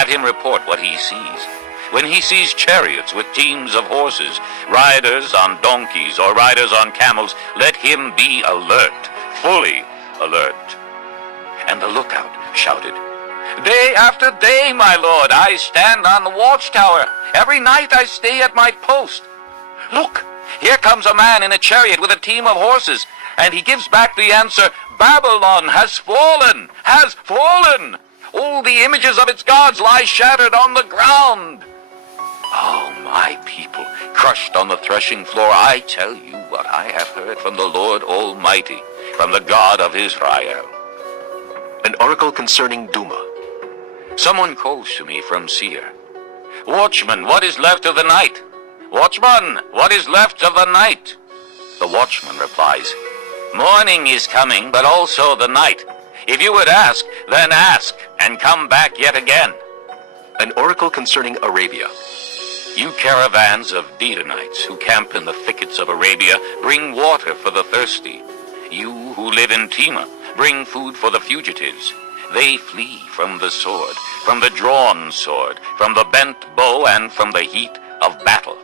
have him report what he sees. When he sees chariots with teams of horses, riders on donkeys or riders on camels, let him be alert, fully alert." And the lookout shouted, "Day after day, my lord, I stand on the watchtower. Every night I stay at my post. Look, here comes a man in a chariot with a team of horses, and he gives back the answer, 'Babylon has fallen, has fallen. All the images of its gods lie shattered on the ground.' Oh, my people, crushed on the threshing floor, I tell you what I have heard from the Lord Almighty, from the God of Israel." An oracle concerning Duma. Someone calls to me from Seir, "Watchman, what is left of the night? Watchman, what is left of the night?" The watchman replies, "Morning is coming, but also the night. If you would ask, then ask, and come back yet again." An oracle concerning Arabia. "You caravans of Dedanites who camp in the thickets of Arabia, bring water for the thirsty. You who live in Tema, bring food for the fugitives. They flee from the sword, from the drawn sword, from the bent bow, and from the heat of battle.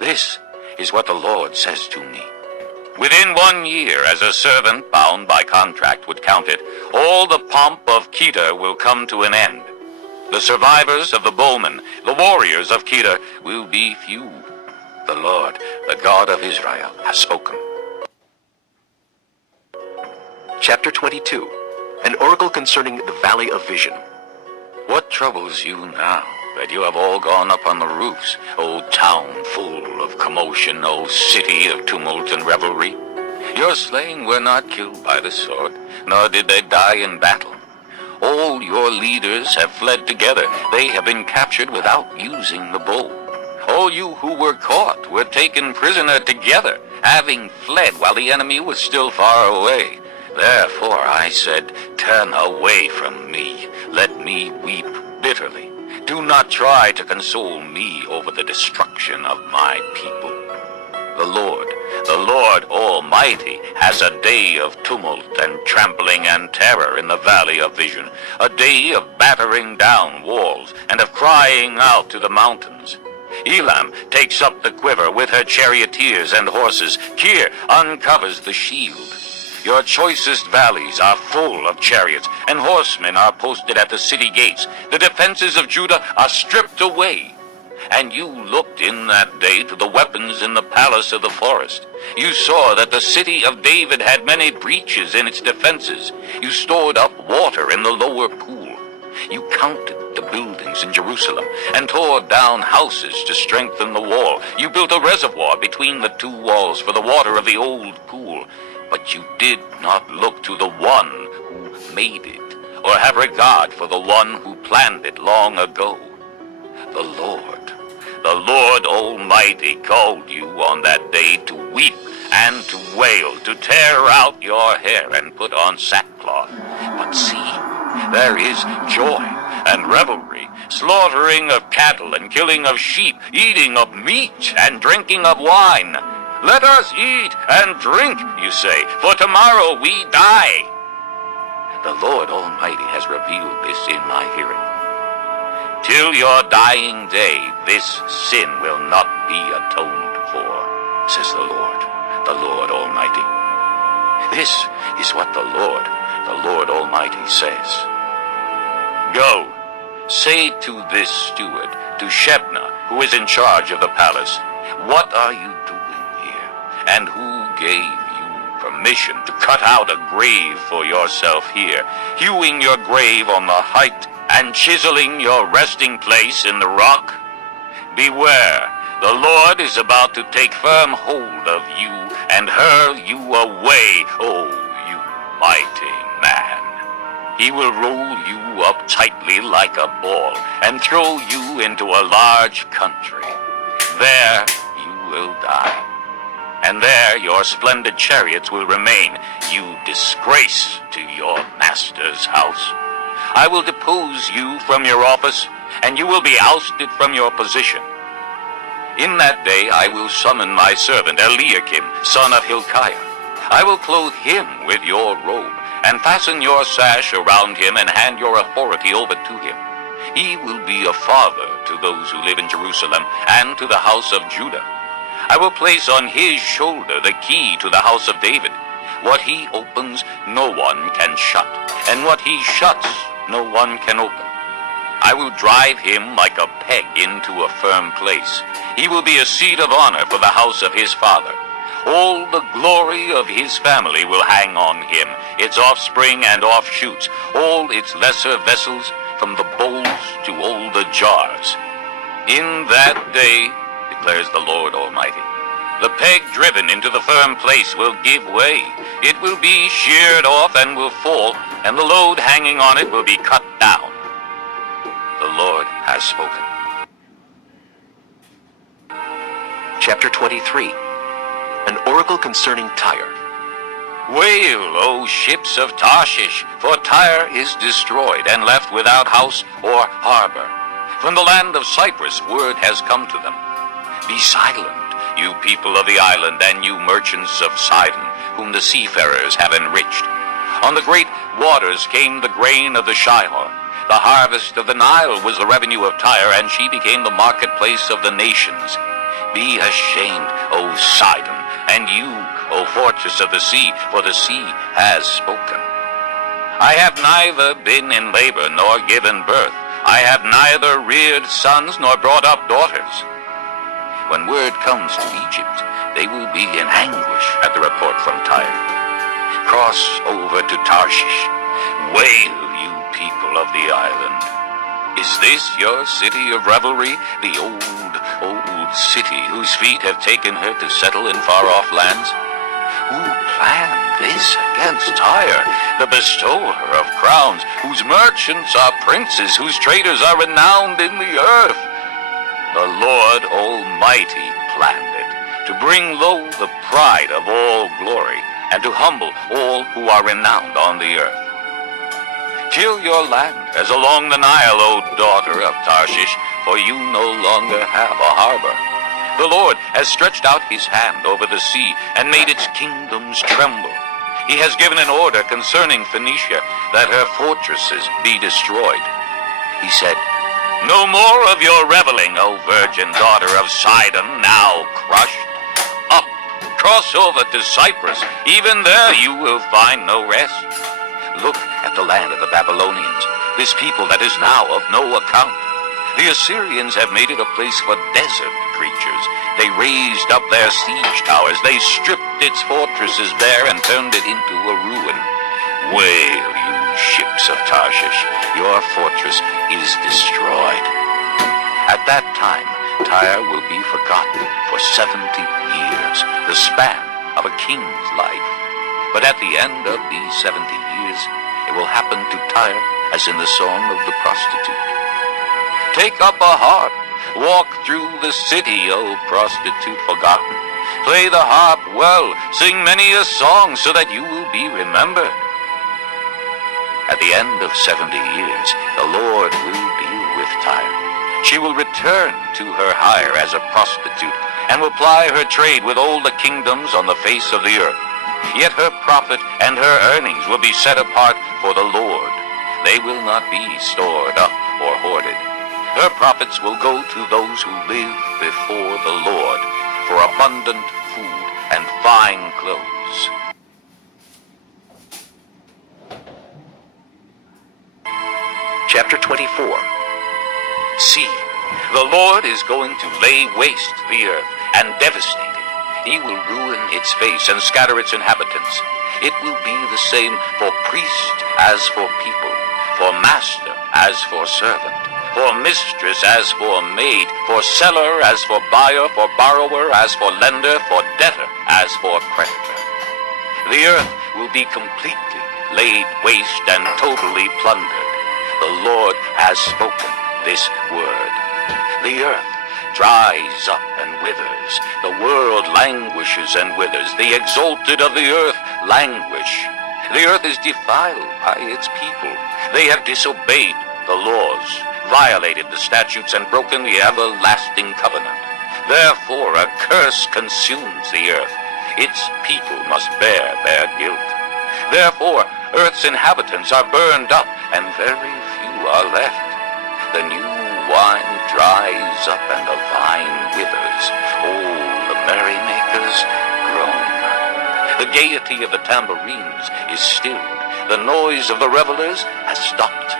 This is what the Lord says to me. Within 1 year, as a servant bound by contract would count it, all the pomp of Kedar will come to an end. The survivors of the bowmen, the warriors of Kedar, will be few. The Lord, the God of Israel, has spoken." Chapter 22. An oracle concerning the Valley of Vision. "What troubles you now, that you have all gone up on the roofs, O town full of commotion, O city of tumult and revelry? Your slain were not killed by the sword, nor did they die in battle. All your leaders have fled together. They have been captured without using the bow. All you who were caught were taken prisoner together, having fled while the enemy was still far away. Therefore I said, 'Turn away from me. Let me weep bitterly. Do not try to console me over the destruction of my people.' The Lord Almighty, has a day of tumult and trampling and terror in the Valley of Vision, a day of battering down walls and of crying out to the mountains. Elam takes up the quiver with her charioteers and horses. Kir uncovers the shield. Your choicest valleys are full of chariots, and horsemen are posted at the city gates. The defenses of Judah are stripped away. And you looked in that day to the weapons in the palace of the forest. You saw that the city of David had many breaches in its defenses. You stored up water in the lower pool. You counted the buildings in Jerusalem and tore down houses to strengthen the wall. You built a reservoir between the two walls for the water of the old pool. But you did not look to the one who made it, or have regard for the one who planned it long ago. The Lord Almighty called you on that day to weep and to wail, to tear out your hair and put on sackcloth. But see, there is joy and revelry, slaughtering of cattle and killing of sheep, eating of meat and drinking of wine. Let us eat and drink, you say, for tomorrow we die. The Lord Almighty has revealed this in my hearing. Till your dying day, this sin will not be atoned for, says the Lord Almighty. This is what the Lord Almighty says. Go, say to this steward, to Shebna, who is in charge of the palace, what are you doing here? And who gave you permission to cut out a grave for yourself here, hewing your grave on the height and chiseling your resting place in the rock? Beware, the Lord is about to take firm hold of you and hurl you away, O you mighty man. He will roll you up tightly like a ball and throw you into a large country. There you will die, and there your splendid chariots will remain, you disgrace to your master's house. I will depose you from your office, and you will be ousted from your position. In that day I will summon my servant Eliakim, son of Hilkiah. I will clothe him with your robe, and fasten your sash around him, and hand your authority over to him. He will be a father to those who live in Jerusalem and to the house of Judah. I will place on his shoulder the key to the house of David. What he opens, no one can shut, and what he shuts, no one can open. I will drive him like a peg into a firm place. He will be a seat of honor for the house of his father. All the glory of his family will hang on him, its offspring and offshoots, all its lesser vessels, from the bowls to all the jars. In that day, declares the Lord Almighty, the peg driven into the firm place will give way. It will be sheared off and will fall, and the load hanging on it will be cut down. The Lord has spoken. Chapter 23. An oracle concerning Tyre. Wail, O ships of Tarshish, for Tyre is destroyed and left without house or harbor. From the land of Cyprus word has come to them. Be silent, you people of the island, and you merchants of Sidon, whom the seafarers have enriched. On the great waters came the grain of the Shihor. The harvest of the Nile was the revenue of Tyre, and she became the marketplace of the nations. Be ashamed, O Sidon, and you, O fortress of the sea, for the sea has spoken. I have neither been in labor nor given birth. I have neither reared sons nor brought up daughters. When word comes to Egypt, they will be in anguish at the report from Tyre. Cross over to Tarshish. Wail, you people of the island. Is this your city of revelry, the old city whose feet have taken her to settle in far-off lands? Who planned this against Tyre, the bestower of crowns, whose merchants are princes, whose traders are renowned in the earth? The Lord Almighty planned it, to bring low the pride of all glory, and to humble all who are renowned on the earth. Till your land as along the Nile, O daughter of Tarshish, for you no longer have a harbor. The Lord has stretched out his hand over the sea and made its kingdoms tremble. He has given an order concerning Phoenicia, that her fortresses be destroyed. He said, No more of your reveling, O virgin daughter of Sidon, now crushed. Up, cross over to Cyprus. Even there you will find no rest. Look at the land of the Babylonians, this people that is now of no account. The Assyrians have made it a place for desert creatures. They raised up their siege towers. They stripped its fortresses bare and turned it into a ruin. Wail, you ships of Tarshish, your fortress is destroyed. At that time, Tyre will be forgotten for 70 years, the span of a king's life. But at the end of these 70 years, it will happen to Tyre as in the song of the prostitute. Take up a harp, walk through the city, O prostitute forgotten. Play the harp well, sing many a song, so that you will be remembered. At the end of 70 years, the Lord will deal with Tyre. She will return to her hire as a prostitute, and will ply her trade with all the kingdoms on the face of the earth. Yet her profit and her earnings will be set apart for the Lord. They will not be stored up or hoarded. Her profits will go to those who live before the Lord for abundant food and fine clothes. Chapter 24. See, the Lord is going to lay waste the earth and devastate it. He will ruin its face and scatter its inhabitants. It will be the same for priest as for people, for master as for servant, for mistress as for maid, for seller as for buyer, for borrower as for lender, for debtor as for creditor. The earth will be completely laid waste and totally plundered. The Lord has spoken this word. The earth dries up and withers. The world languishes and withers. The exalted of the earth languish. The earth is defiled by its people. They have disobeyed the laws, violated the statutes, and broken the everlasting covenant. Therefore a curse consumes the earth. Its people must bear their guilt. Therefore earth's inhabitants are burned up, and very few are left. The new wine dries up and the vine withers. Oh, the merrymakers groan. The gaiety of the tambourines is stilled. The noise of the revelers has stopped.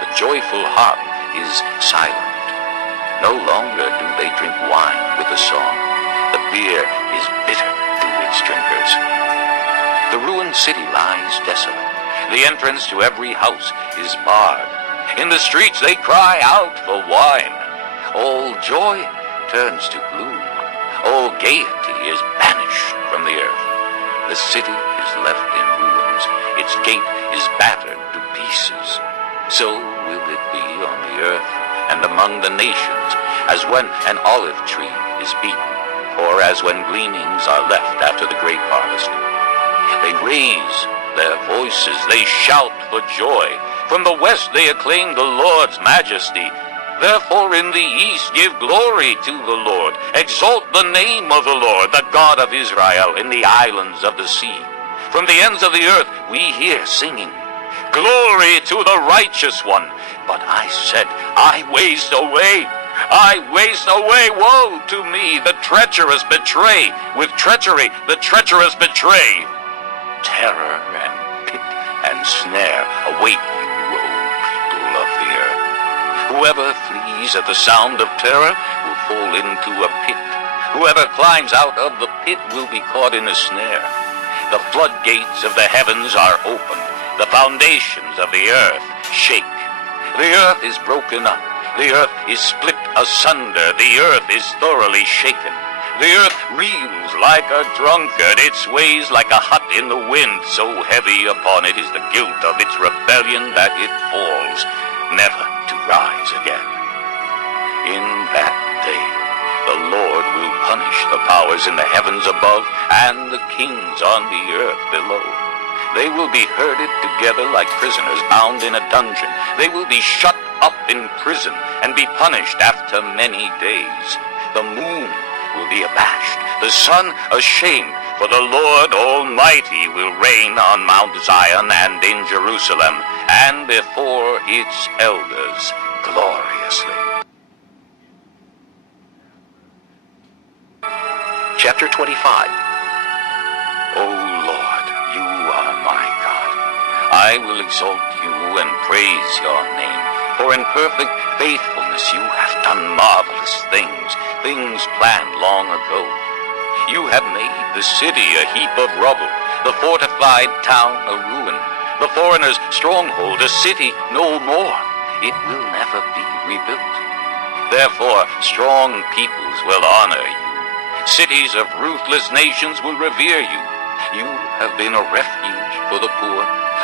The joyful harp is silent. No longer do they drink wine with a song. The beer is bitter to its drinkers. The ruined city lies desolate. The entrance to every house is barred. In the streets they cry out for wine. All joy turns to gloom. All gaiety is banished from the earth. The city is left in ruins. Its gate is battered to pieces. So will it be on the earth and among the nations, as when an olive tree is beaten, or as when gleanings are left after the grape harvest. They raise their voices, they shout for joy. From the west they acclaim the Lord's majesty. Therefore in the east give glory to the Lord. Exalt the name of the Lord, the God of Israel, in the islands of the sea. From the ends of the earth we hear singing, glory to the righteous one. But I said, I waste away. I waste away. Woe to me, the treacherous betray. With treachery, the treacherous betray. Terror and pit and snare await you, O people of the earth. Whoever flees at the sound of terror will fall into a pit. Whoever climbs out of the pit will be caught in a snare. The floodgates of the heavens are opened. The foundations of the earth shake. The earth is broken up. The earth is split asunder. The earth is thoroughly shaken. The earth reels like a drunkard. It sways like a hut in the wind. So heavy upon it is the guilt of its rebellion that it falls, never to rise again. In that day, the Lord will punish the powers in the heavens above and the kings on the earth below. They will be herded together like prisoners bound in a dungeon. They will be shut up in prison and be punished after many days. The moon will be abashed, the sun ashamed, for the Lord Almighty will reign on Mount Zion and in Jerusalem, and before its elders gloriously. Chapter 25. O Lord, you are my God. I will exalt you and praise your name, for in perfect faithfulness you have done marvelous things, things planned long ago. You have made the city a heap of rubble, the fortified town a ruin, the foreigner's stronghold a city no more. It will never be rebuilt. Therefore strong peoples will honor you. Cities of ruthless nations will revere you. You have been a refuge for the poor,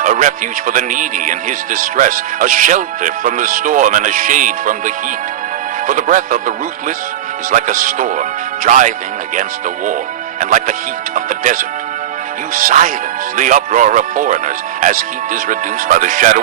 a refuge for the needy in his distress, a shelter from the storm and a shade from the heat. For the breath of the ruthless is like a storm driving against a wall, and like the heat of the desert. You silence the uproar of foreigners as heat is reduced by the shadow